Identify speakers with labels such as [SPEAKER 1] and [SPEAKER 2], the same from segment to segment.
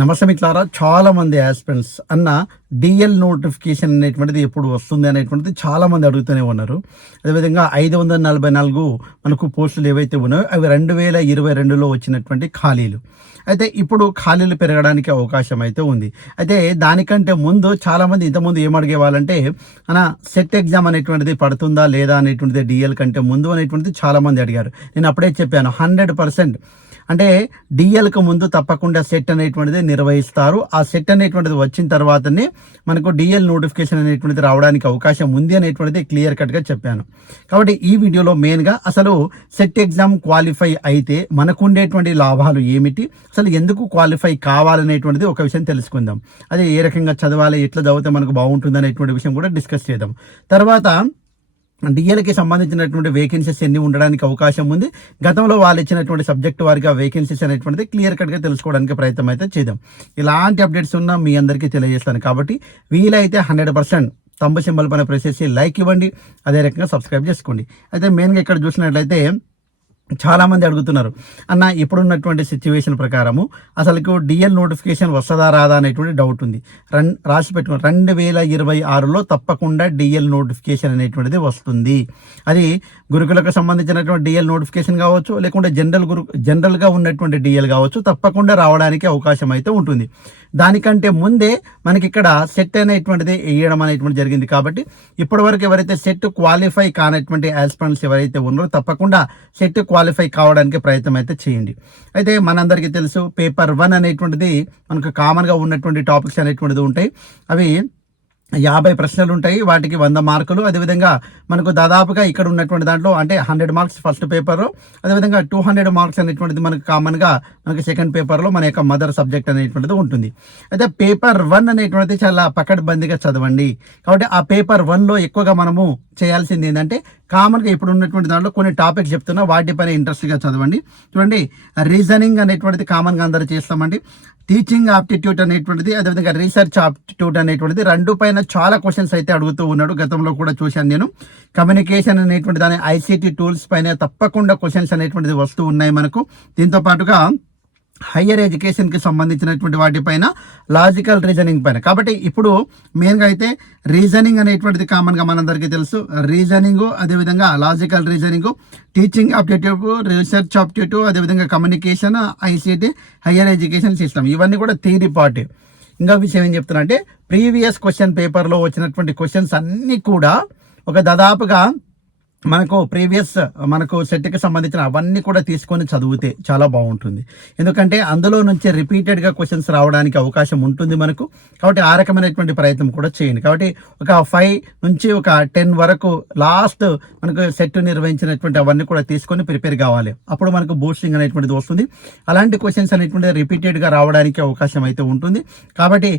[SPEAKER 1] నమస్తే మిత్రులారా చాలా మంది ఆస్పిరెంట్స్ అన్న డిఎల్ నోటిఫికేషన్ అనేటువంటిది ఎప్పుడు వస్తుంది అనేటువంటిది చాలామంది అడుగుతూనే ఉన్నారు. అదేవిధంగా ఐదు వందల నలభై నాలుగు మనకు పోస్టులు ఏవైతే ఉన్నాయో అవి రెండు వేల ఇరవై రెండులో వచ్చినటువంటి ఖాళీలు. అయితే ఇప్పుడు ఖాళీలు పెరగడానికి అవకాశం అయితే ఉంది. అయితే దానికంటే ముందు చాలామంది ఇంతకుముందు ఏం అడిగేవాళ్ళంటే అన్న సెట్ ఎగ్జామ్ అనేటువంటిది పడుతుందా లేదా? అనేటువంటిది డిఎల్ కంటే ముందు అనేటువంటిది చాలామంది అడిగారు. నేను అప్పుడే చెప్పాను హండ్రెడ్ పర్సెంట్ అంటే డిఎల్కి ముందు తప్పకుండా సెట్ అనేటువంటిది నిర్వహిస్తారు. ఆ సెట్ అనేటువంటిది వచ్చిన తర్వాతనే మనకు డిఎల్ నోటిఫికేషన్ అనేటువంటిది రావడానికి అవకాశం ఉంది అనేటువంటిది క్లియర్ కట్గా చెప్పాను. కాబట్టి ఈ వీడియోలో మెయిన్గా అసలు సెట్ ఎగ్జామ్ క్వాలిఫై అయితే మనకు ఉండేటువంటి లాభాలు ఏమిటి? అసలు ఎందుకు క్వాలిఫై కావాలనేటువంటిది ఒక విషయం తెలుసుకుందాం. అది ఏ రకంగా చదవాలి ఎట్లా చదివితే మనకు బాగుంటుంది అనేటువంటి విషయం కూడా డిస్కస్ చేద్దాం. తర్వాత డిఎల్కి సంబంధించినటువంటి వేకెన్సీస్ ఎన్ని ఉండడానికి అవకాశం ఉంది? గతంలో వాళ్ళు ఇచ్చినటువంటి సబ్జెక్టు వారిగా వేకెన్సీస్ అనేటువంటిది క్లియర్ కట్గా తెలుసుకోవడానికి ప్రయత్నం అయితే చేద్దాం. ఇలాంటి అప్డేట్స్ ఉన్నా మీ అందరికీ తెలియజేస్తాను. కాబట్టి వీలైతే హండ్రెడ్ పర్సెంట్ తంబ సింబల్ పైన ప్రెస్ చేసి లైక్ ఇవ్వండి. అదే రకంగా సబ్స్క్రైబ్ చేసుకోండి. అయితే మెయిన్గా ఇక్కడ చూసినట్లయితే చాలామంది అడుగుతున్నారు అన్న ఇప్పుడున్నటువంటి సిచ్యువేషన్ ప్రకారము అసలుకు డిఎల్ నోటిఫికేషన్ వస్తుందా రాదా అనేటువంటి డౌట్ ఉంది. రన్ రాసి పెట్టుకుని రెండు వేల ఇరవై ఆరులో తప్పకుండా డిఎల్ నోటిఫికేషన్ అనేటువంటిది వస్తుంది. అది గురుకులకు సంబంధించినటువంటి డిఎల్ నోటిఫికేషన్ కావచ్చు లేకుంటే జనరల్ గురు జనరల్గా ఉన్నటువంటి డిఎల్ కావచ్చు తప్పకుండా రావడానికి అవకాశం అయితే ఉంటుంది. దానికంటే ముందే మనకి ఇక్కడ సెట్ అనేటువంటిది వేయడం అనేటువంటి జరిగింది కాబట్టి ఇప్పటివరకు ఎవరైతే సెట్ క్వాలిఫై కానటువంటి ఆస్పిరెంట్స్ ఎవరైతే ఉన్నారో తప్పకుండా సెట్ క్వాలిఫై క్వాలిఫై కావడానికి ప్రయత్నం అయితే చేయండి. అయితే మనందరికీ తెలుసు పేపర్ వన్ అనేటువంటిది మనకు కామన్గా ఉన్నటువంటి టాపిక్స్ అనేటువంటిది ఉంటాయి. అవి యాభై ప్రశ్నలు ఉంటాయి వాటికి వంద మార్కులు. అదేవిధంగా మనకు దాదాపుగా ఇక్కడ ఉన్నటువంటి దాంట్లో అంటే హండ్రెడ్ మార్క్స్ ఫస్ట్ పేపర్ అదేవిధంగా టూ హండ్రెడ్ మార్క్స్ అనేటువంటిది మనకు కామన్గా మనకి సెకండ్ పేపర్లో మన యొక్క మదర్ సబ్జెక్ట్ అనేటువంటిది ఉంటుంది. అయితే పేపర్ వన్ అనేటువంటిది చాలా పకడ్బందీగా చదవండి. కాబట్టి ఆ పేపర్ వన్లో ఎక్కువగా మనము చేయాల్సింది ఏంటంటే కామన్గా ఇప్పుడు ఉన్నటువంటి దాంట్లో కొన్ని టాపిక్స్ చెప్తున్నా వాటిపైన ఇంట్రెస్ట్గా చదవండి. చూడండి రీజనింగ్ అనేటువంటిది కామన్గా అందరూ చేస్తామండి. టీచింగ్ ఆప్టిట్యూడ్ అనేటువంటిది అదేవిధంగా రీసెర్చ్ ఆప్టిట్యూడ్ అనేటువంటిది రెండు పైన చాలా క్వశ్చన్స్ అయితే అడుగుతూ ఉన్నాడు గతంలో కూడా చూశాను నేను. కమ్యూనికేషన్ అనేటువంటి దాని ఐసీటీ టూల్స్ పైన తప్పకుండా క్వశ్చన్స్ అనేటువంటిది వస్తూ ఉన్నాయి మనకు. దీంతో పాటుగా హయ్యర్ ఎడ్యుకేషన్కి సంబంధించినటువంటి వాటిపైన లాజికల్ రీజనింగ్ పైన. కాబట్టి ఇప్పుడు మెయిన్గా అయితే రీజనింగ్ అనేటువంటిది కామన్గా మనందరికీ తెలుసు. రీజనింగ్ అదేవిధంగా logical reasoning teaching aptitude research aptitude అదేవిధంగా communication ICT higher education system. ఇవన్నీ కూడా థీరీ పార్ట్ ఇంకా విషయం ఏం చెప్తున్నా అంటే ప్రీవియస్ క్వశ్చన్ పేపర్లో వచ్చినటువంటి క్వశ్చన్స్ అన్నీ కూడా ఒక దాదాపుగా మనకు ప్రీవియస్ మనకు సెట్కి సంబంధించిన అవన్నీ కూడా తీసుకొని చదివితే చాలా బాగుంటుంది. ఎందుకంటే అందులో నుంచి రిపీటెడ్గా క్వశ్చన్స్ రావడానికి అవకాశం ఉంటుంది మనకు. కాబట్టి ఆ రకమైనటువంటి ప్రయత్నం కూడా చేయండి. కాబట్టి ఒక ఫైవ్ నుంచి ఒక టెన్ వరకు లాస్ట్ మనకు సెట్ నిర్వహించినటువంటి అవన్నీ కూడా తీసుకొని ప్రిపేర్ కావాలి. అప్పుడు మనకు బూస్టింగ్ అనేటువంటిది వస్తుంది. అలాంటి క్వశ్చన్స్ అనేటువంటిది రిపీటెడ్గా రావడానికి అవకాశం అయితే ఉంటుంది. కాబట్టి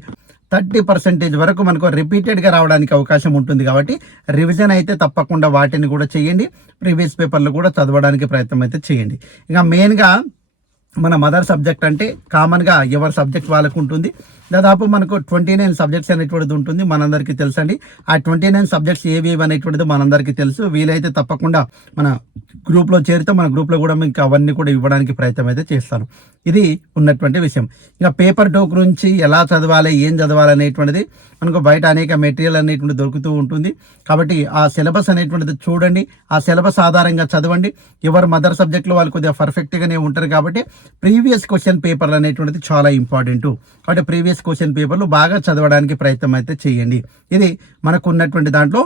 [SPEAKER 1] థర్టీ పర్సెంటేజ్ వరకు మనకు రిపీటెడ్గా రావడానికి అవకాశం ఉంటుంది కాబట్టి రివిజన్ అయితే తప్పకుండా వాటిని కూడా చేయండి. ప్రీవియస్ పేపర్లు కూడా చదవడానికి ప్రయత్నం అయితే చేయండి. ఇక మెయిన్గా మన మదర్ సబ్జెక్ట్ అంటే కామన్గా ఎవరి సబ్జెక్ట్ వాళ్ళకు ఉంటుంది. దాదాపు మనకు ట్వంటీ నైన్ సబ్జెక్ట్స్ అనేటువంటిది ఉంటుంది మనందరికీ తెలుసండి. ఆ ట్వంటీ నైన్ సబ్జెక్ట్స్ ఏవి అనేటువంటిది మనందరికీ తెలుసు. వీలైతే తప్పకుండా మన గ్రూప్లో చేరితే మన గ్రూప్లో కూడా మీకు అవన్నీ కూడా ఇవ్వడానికి ప్రయత్నం అయితే చేస్తాను. ఇది ఉన్నటువంటి విషయం. ఇంకా పేపర్ టూ గురించి ఎలా చదవాలి ఏం చదవాలి అనేటువంటిది మనకు బయట అనేక మెటీరియల్ అనేటువంటి దొరుకుతూ ఉంటుంది. కాబట్టి ఆ సిలబస్ అనేటువంటిది చూడండి. ఆ సిలబస్ ఆధారంగా చదవండి. ఎవరు మదర్ సబ్జెక్ట్లో వాళ్ళు కొద్దిగా పర్ఫెక్ట్గానే ఉంటారు కాబట్టి ప్రీవియస్ క్వశ్చన్ పేపర్లు అనేటువంటిది చాలా ఇంపార్టెంట్. కాబట్టి ప్రీవియస్ క్వశ్చన్ పేపర్లు బాగా చదవడానికి ప్రయత్నం అయితే చేయండి. ఇది మనకు ఉన్నటువంటి దాంట్లో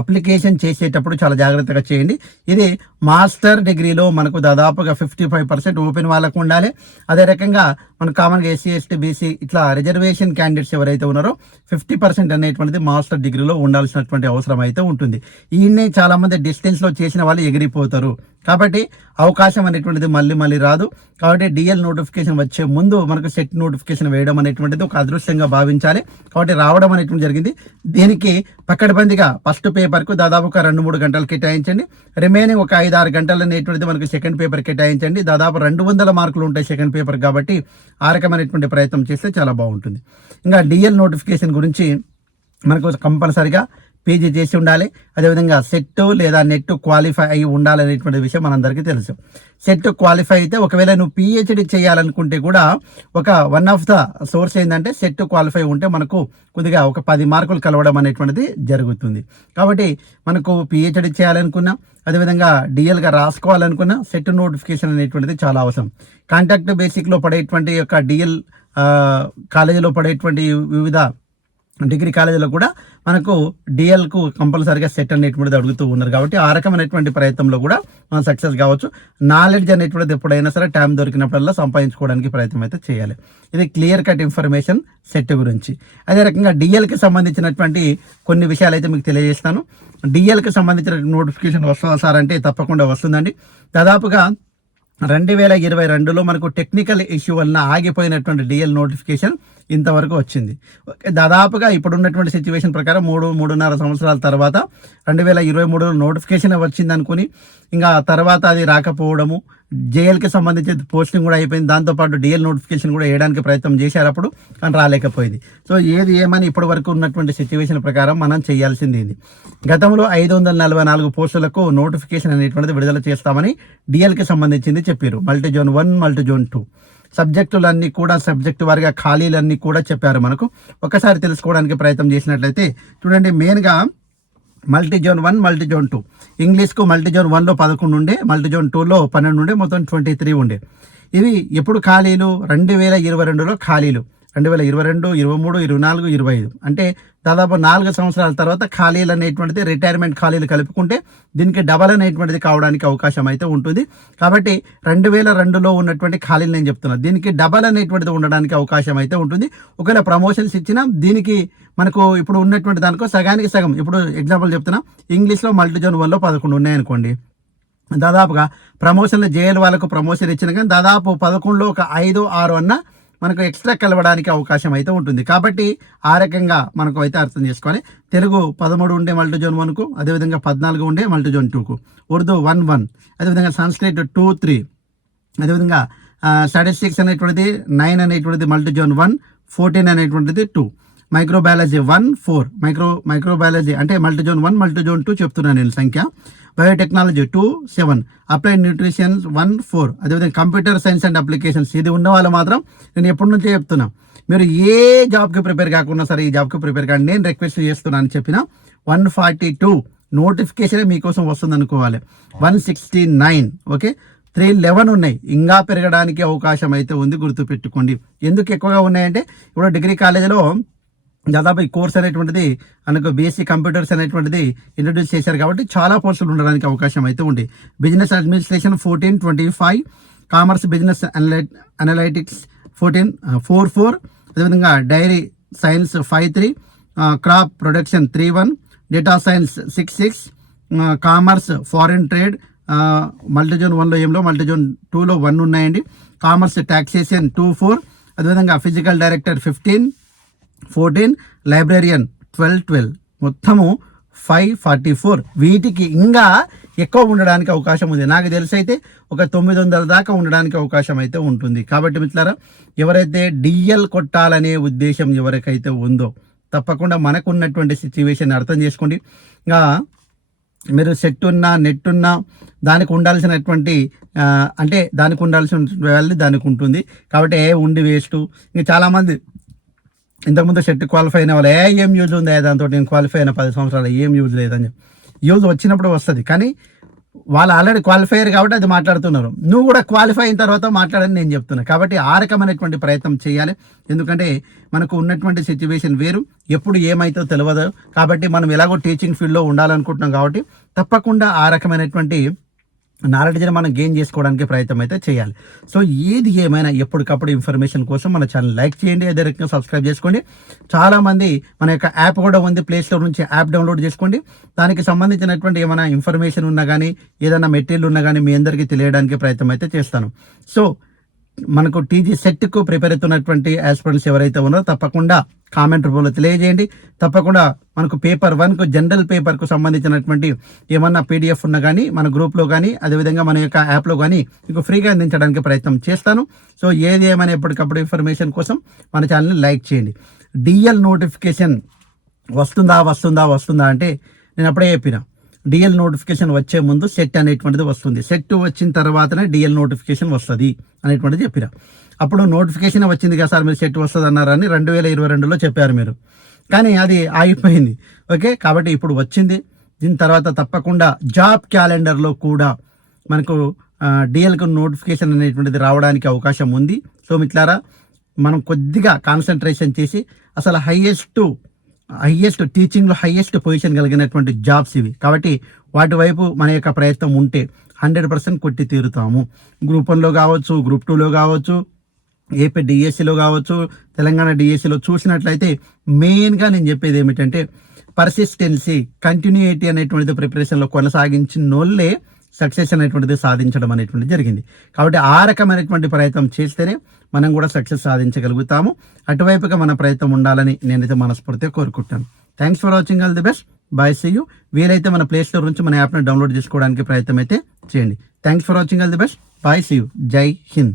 [SPEAKER 1] అప్లికేషన్ చేసేటప్పుడు చాలా జాగ్రత్తగా చేయండి. ఇది మాస్టర్ డిగ్రీలో మనకు దాదాపుగా ఫిఫ్టీ ఫైవ్ పర్సెంట్ ఓపెన్ వాళ్ళకు ఉండాలి. అదే రకంగా మనకు కామన్గా ఎస్సీ ఎస్టీ బీసీ ఇట్లా రిజర్వేషన్ క్యాండిడేట్స్ ఎవరైతే ఉన్నారో ఫిఫ్టీ పర్సెంట్ అనేటువంటిది మాస్టర్ డిగ్రీలో ఉండాల్సినటువంటి అవసరం అయితే ఉంటుంది. ఈయన్ని చాలామంది డిస్టెన్స్లో చేసిన వాళ్ళు ఎగిరిపోతారు. కాబట్టి అవకాశం అనేటువంటిది మళ్ళీ మళ్ళీ రాదు. కాబట్టి డిఎల్ నోటిఫికేషన్ వచ్చే ముందు మనకు సెట్ నోటిఫికేషన్ వేయడం అనేటువంటిది ఒక అదృశ్యంగా భావించాలి. కాబట్టి రావడం అనేటువంటి జరిగింది. దీనికి పక్కడబందిగా ఫస్ట్ పేపర్కు దాదాపు ఒక రెండు మూడు గంటలు కేటాయించండి. రిమైనింగ్ ఒక ఐదు ఆరు గంటలు అనేటువంటిది మనకు సెకండ్ పేపర్ కేటాయించండి. దాదాపు రెండు వందల మార్కులు ఉంటాయి సెకండ్ పేపర్ కాబట్టి ఆ రకమైనటువంటి ప్రయత్నం చేస్తే చాలా బాగుంటుంది. ఇంకా డిఎల్ నోటిఫికేషన్ గురించి మనకు కంపల్సరిగా పీజీ చేసి ఉండాలి. అదేవిధంగా సెట్ లేదా నెట్ క్వాలిఫై అయి ఉండాలనేటువంటి విషయం మనందరికీ తెలుసు. సెట్ క్వాలిఫై అయితే ఒకవేళ నువ్వు పిహెచ్డి చేయాలనుకుంటే కూడా ఒక వన్ ఆఫ్ ద సోర్స్ ఏంటంటే సెట్ క్వాలిఫై ఉంటే మనకు కొద్దిగా ఒక పది మార్కులు కలవడం అనేటువంటిది జరుగుతుంది. కాబట్టి మనకు పిహెచ్డి చేయాలనుకున్నా అదేవిధంగా డిఎల్గా రాసుకోవాలనుకున్నా సెట్ నోటిఫికేషన్ అనేటువంటిది చాలా అవసరం. కాంటాక్ట్ బేసిక్లో పడేటువంటి యొక్క డిఎల్ కాలేజీలో పడేటువంటి వివిధ డిగ్రీ కాలేజీలో కూడా మనకు డిఎల్కు కంపల్సరీగా సెట్ అనేటువంటిది అడుగుతూ ఉన్నారు కాబట్టి ఆ రకమైనటువంటి ప్రయత్నంలో కూడా మనం సక్సెస్ కావచ్చు. నాలెడ్జ్ అనేటువంటిది ఎప్పుడైనా సరే టైం దొరికినప్పుడల్లా సంపాదించుకోవడానికి ప్రయత్నం అయితే చేయాలి. ఇది క్లియర్ కట్ ఇన్ఫర్మేషన్ సెట్ గురించి. అదే రకంగా డిఎల్కి సంబంధించినటువంటి కొన్ని విషయాలు అయితే మీకు తెలియజేస్తాను. డిఎల్కి సంబంధించిన నోటిఫికేషన్ వస్తుందా సార్ అంటే తప్పకుండా వస్తుందండి. దాదాపుగా రెండు వేల ఇరవై రెండులో మనకు టెక్నికల్ ఇష్యూ వలన ఆగిపోయినటువంటి డిఎల్ నోటిఫికేషన్ ఇంతవరకు వచ్చింది. ఓకే, దాదాపుగా ఇప్పుడు ఉన్నటువంటి సిచ్యువేషన్ ప్రకారం మూడు మూడున్నర సంవత్సరాల తర్వాత రెండు వేల ఇరవై మూడులో నోటిఫికేషన్ వచ్చింది అనుకుని ఇంకా తర్వాత అది రాకపోవడము జేఎల్కి సంబంధించి పోస్టింగ్ కూడా అయిపోయింది. దాంతోపాటు డిఎల్ నోటిఫికేషన్ కూడా వేయడానికి ప్రయత్నం చేశారు అప్పుడు కానీ రాలేకపోయింది. సో ఏది ఏమని ఇప్పటి వరకు ఉన్నటువంటి సిచ్యువేషన్ ప్రకారం మనం చేయాల్సింది ఇది. గతంలో ఐదు వందల నలభై నాలుగు పోస్టులకు నోటిఫికేషన్ అనేటువంటిది విడుదల చేస్తామని డిఎల్కి సంబంధించింది చెప్పారు multi zone one multi zone two సబ్జెక్టులన్నీ కూడా సబ్జెక్టు వారిగా ఖాళీలన్నీ కూడా చెప్పారు మనకు. ఒకసారి తెలుసుకోవడానికి ప్రయత్నం చేసినట్లయితే చూడండి మెయిన్గా multi zone one multi zone two. ఇంగ్లీష్కు multi zone వన్లో పదకొండు ఉండే మల్టీ జోన్ టూలో పన్నెండు ఉండే మొత్తం ట్వంటీ త్రీ ఉండే. ఇవి ఎప్పుడు ఖాళీలు? రెండు వేల ఇరవై రెండులో ఖాళీలు. రెండు వేల ఇరవై రెండు ఇరవై మూడు ఇరవై నాలుగు ఇరవై ఐదు. అంటే దాదాపు నాలుగు సంవత్సరాల తర్వాత ఖాళీలు అనేటువంటిది రిటైర్మెంట్ ఖాళీలు కలుపుకుంటే దీనికి డబల్ అనేటువంటిది కావడానికి అవకాశం అయితే ఉంటుంది. కాబట్టి రెండు వేల రెండులో ఉన్నటువంటి ఖాళీలు నేను చెప్తున్నాను దీనికి డబల్ అనేటువంటిది ఉండడానికి అవకాశం అయితే ఉంటుంది. ఒకవేళ ప్రమోషన్స్ ఇచ్చినా దీనికి మనకు ఇప్పుడు ఉన్నటువంటి దానికో సగానికి సగం. ఇప్పుడు ఎగ్జాంపుల్ చెప్తున్నా. ఇంగ్లీష్లో మల్టీ జోన్ వన్లో పదకొండు ఉన్నాయనుకోండి. దాదాపుగా ప్రమోషన్లు జేఎల్ వాళ్ళకు ప్రమోషన్ ఇచ్చిన కానీ దాదాపు పదకొండులో ఒక ఐదు ఆరు అన్న మనకు ఎక్స్ట్రా కలవడానికి అవకాశం అయితే ఉంటుంది. కాబట్టి ఆ రకంగా మనకు అయితే అర్థం చేసుకోవాలి. తెలుగు పదమూడు ఉండే మల్టీ జోన్ వన్కు అదేవిధంగా పద్నాలుగు ఉండే మల్టీ జోన్ టూకు ఉర్దూ వన్ వన్ అదేవిధంగా సంస్కృత్ టూ త్రీ అదేవిధంగా స్టాటిస్టిక్స్ అనేటువంటిది నైన్ అనేటువంటిది మల్టీ జోన్ వన్ ఫోర్టీన్ అనేటువంటిది two microbiology one four micro microbiology అంటే multi zone one multi zone two చెప్తున్నాను నేను సంఖ్య. Biotechnology two seven applied nutrition one four. అదేవిధంగా కంప్యూటర్ సైన్స్ అండ్ అప్లికేషన్స్ ఇది ఉన్న వాళ్ళు మాత్రం నేను ఎప్పటి నుంచే చెప్తున్నా మీరు ఏ జాబ్కి ప్రిపేర్ కాకుండా సరే ఈ జాబ్కి ప్రిపేర్ కానీ నేను రిక్వెస్ట్ చేస్తున్నాను అని చెప్పిన వన్ ఫార్టీ టూ నోటిఫికేషన్ మీకోసం వస్తుంది అనుకోవాలి. One sixty nine okay? Three eleven ఉన్నాయి. ఇంకా పెరగడానికి అవకాశం అయితే ఉంది గుర్తుపెట్టుకోండి. ఎందుకు ఎక్కువగా ఉన్నాయంటే ఇప్పుడు డిగ్రీ కాలేజీలో దాదాపు ఈ కోర్స్ అనేటువంటిది మనకు బీఎస్సీ కంప్యూటర్స్ అనేటువంటిది ఇంట్రడ్యూస్ చేశారు కాబట్టి చాలా పోస్టులు ఉండడానికి అవకాశం అయితే ఉంది. Business administration fourteen twenty five commerce business analytics fourteen four four అదేవిధంగా dairy science five three crop production three one data science six six commerce foreign trade multi zone వన్లో ఏంలో మల్టీజోన్ టూలో వన్ ఉన్నాయండి. కామర్స్ టాక్సేషన్ టూ ఫోర్ అదేవిధంగా physical director fifteen fourteen librarian twelve twelve. మొత్తము five forty four. వీటికి ఇంకా ఎక్కువ ఉండడానికి అవకాశం ఉంది. నాకు తెలిసి అయితే ఒక తొమ్మిది వందల దాకా ఉండడానికి అవకాశం అయితే ఉంటుంది. కాబట్టి మిత్రులారా ఎవరైతే డిఎల్ కొట్టాలనే ఉద్దేశం ఎవరికైతే ఉందో తప్పకుండా మనకున్నటువంటి సిచ్యువేషన్ అర్థం చేసుకోండి. ఇంకా మీరు సెట్ ఉన్నా నెట్ ఉన్నా దానికి ఉండాల్సినటువంటి అంటే దానికి ఉండాల్సిన వాల్యూ దానికి ఉంటుంది. కాబట్టి ఏ ఉండి వేస్ట్ ఇంకా చాలామంది ఇంతకుముందు సెట్ క్వాలిఫై అయిన వాళ్ళు ఏ ఏం యూజ్ ఉంది? దాంతో నేను క్వాలిఫై అయిన పది సంవత్సరాలు ఏం యూజ్ లేదని చెప్పి. యూజ్ వచ్చినప్పుడు వస్తుంది. కానీ వాళ్ళు ఆల్రెడీ క్వాలిఫై అయ్యారు కాబట్టి అది మాట్లాడుతున్నారు. నువ్వు కూడా క్వాలిఫై అయిన తర్వాత మాట్లాడని నేను చెప్తున్నా. కాబట్టి ఆ రకమైనటువంటి ప్రయత్నం చేయాలి. ఎందుకంటే మనకు ఉన్నటువంటి సిచ్యువేషన్ వేరు. ఎప్పుడు ఏమైతే తెలియదు. కాబట్టి మనం ఎలాగో టీచింగ్ ఫీల్డ్లో ఉండాలనుకుంటున్నాం కాబట్టి తప్పకుండా ఆ రకమైనటువంటి నాలెడ్జ్ని మనం గెయిన్ చేసుకోవడానికి ప్రయత్నం అయితే చేయాలి. సో ఏది ఏమైనా ఎప్పటికప్పుడు ఇన్ఫర్మేషన్ కోసం మన ఛానల్ లైక్ చేయండి. అదే రకంగా సబ్స్క్రైబ్ చేసుకోండి. చాలామంది మన యొక్క యాప్ కూడా ఉంది. ప్లేస్టోర్ నుంచి యాప్ డౌన్లోడ్ చేసుకోండి. దానికి సంబంధించినటువంటి ఏమైనా ఇన్ఫర్మేషన్ ఉన్నా కానీ ఏదైనా మెటీరియల్ ఉన్నా కానీ మీ అందరికీ తెలియడానికి ప్రయత్నం అయితే చేస్తాను. సో మనకు టీజీ సెట్కు ప్రిపేర్ అవుతున్నటువంటి ఆస్పిరెంట్స్ ఎవరైతే ఉన్నారో తప్పకుండా కామెంట్ రూపంలో తెలియజేయండి. తప్పకుండా మనకు పేపర్ వన్కు జనరల్ పేపర్కు సంబంధించినటువంటి ఏమన్నా పీడిఎఫ్ ఉన్నా కానీ మన గ్రూప్లో కానీ అదేవిధంగా మన యొక్క యాప్లో కానీ మీకు ఫ్రీగా అందించడానికి ప్రయత్నం చేస్తాను. సో ఏది ఏమైనా ఎప్పటికప్పుడు ఇన్ఫర్మేషన్ కోసం మన ఛానల్ని లైక్ చేయండి. డిఎల్ నోటిఫికేషన్ వస్తుందా వస్తుందా వస్తుందా అంటే నేను అప్పుడే చెప్పిన. డిఎల్ నోటిఫికేషన్ వచ్చే ముందు సెట్ అనేటువంటిది వస్తుంది. సెట్ వచ్చిన తర్వాతనే డిఎల్ నోటిఫికేషన్ వస్తుంది అనేటువంటిది చెప్పిన అప్పుడు నోటిఫికేషన్ వచ్చింది కదా సార్ మీరు సెట్ వస్తుంది అన్నారని రెండు వేల ఇరవై రెండులో చెప్పారు మీరు. కానీ అది ఆగిపోయింది. ఓకే? కాబట్టి ఇప్పుడు వచ్చింది. దీని తర్వాత తప్పకుండా జాబ్ క్యాలెండర్లో కూడా మనకు డిఎల్కు నోటిఫికేషన్ అనేటువంటిది రావడానికి అవకాశం ఉంది. సో మిట్లారా మనం కొద్దిగా కాన్సన్ట్రేషన్ చేసి అసలు హైయెస్ట్ హైయెస్ట్ టీచింగ్లో హయ్యెస్ట్ పొజిషన్ కలిగినటువంటి జాబ్స్ ఇవి. కాబట్టి వాటి వైపు మన యొక్క ప్రయత్నం ఉంటే హండ్రెడ్ పర్సెంట్ కొట్టి తీరుతాము. గ్రూప్ వన్లో కావచ్చు గ్రూప్ టూలో కావచ్చు ఏపీ డిఎస్సిలో కావచ్చు తెలంగాణ డిఎస్సిలో చూసినట్లయితే మెయిన్గా నేను చెప్పేది ఏమిటంటే పర్సిస్టెన్సీ కంటిన్యూటీ అనేటువంటిది ప్రిపరేషన్లో కొనసాగించిన వాళ్ళే సక్సెస్ అనేటువంటిది సాధించడం అనేటువంటిది జరిగింది. కాబట్టి ఆ రకమైనటువంటి ప్రయత్నం చేస్తేనే మనం కూడా సక్సెస్ సాధించగలుగుతాము. అటువైపుగా మన ప్రయత్నం ఉండాలని నేనైతే మనస్ఫూర్తిగా కోరుకుంటాను thanks for watching all the best bye see you వీలైతే మన ప్లే స్టోర్ నుంచి మన యాప్ని డౌన్లోడ్ చేసుకోవడానికి ప్రయత్నం అయితే చేయండి. Thanks for watching all the best bye see you జై హింద్